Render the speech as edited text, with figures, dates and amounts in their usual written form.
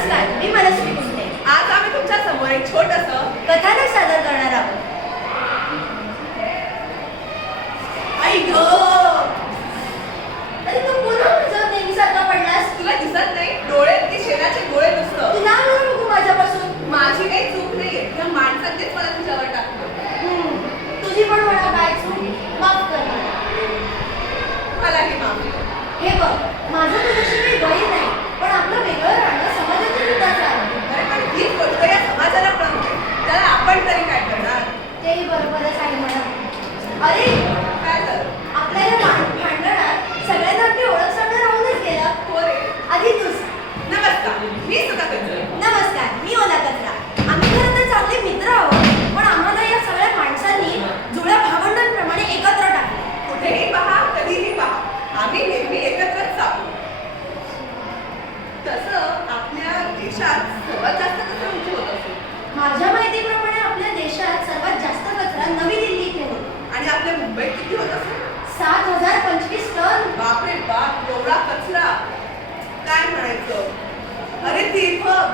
नमस्कार, मी मनस्वी कुंटे. आज आम्ही तुमच्या समोर एक छोटंसं कथानक सादर करणार आहोत. आई ग, अरे तू पुन्हा माझ्यावर नेहमीसारखा पडलास. तुला दिसत नाही? डोळ्यात ते शेणाचे गोळे नुसतं. तू लांब राहू नको माझ्यापासून. माझी काही चूक नाहीये, त्या माणसांनीच मला तुझ्यावर टाकलं. तुझी पण म्हणा काय चूक, माफ कर मला. मलाही माफ कर. हे बघ, माझं तुझ्याशी काही वैर नाही, पण आपलं वेगळं राहणं समाजाच्या हिताचं आहे. अरे पण हीच गोष्ट या समाजाला प्रमुख आहे, त्याला आपण तरी काय करणार? तेही बरोबरच आहे म्हणा. अरे काय झालं? आपल्या या भांडणात सगळ्यांना आपली ओळख सांगणं राहूनच गेला. हो रे. आधी तूच. नमस्कार, मी सुद्धा कचरा. नमस्कार, मी ओला कचरा. आम्ही खरं तर चांगले मित्र आहोत, पण आम्हाला या सगळ्या माणसांनी जुळ्या भावंडांप्रमाणे एकत्र टाकले. कुठेही पहा, कधीही पहा, आम्ही नेहमी एकत्रच आहोत. तसं आपल्या देशात सर्वात जास्त कचरा कुठे होत असतो? माझ्या माहितीप्रमाणे आपल्या देशात सर्वात जास्त कचरा नवी दिल्लीत होतो. आणि आपल्या मुंबईत किती होत असेल? 7,025 टन. बापरे बाप, एवढा कचरा. काय म्हणायचं? अरे ते बघ,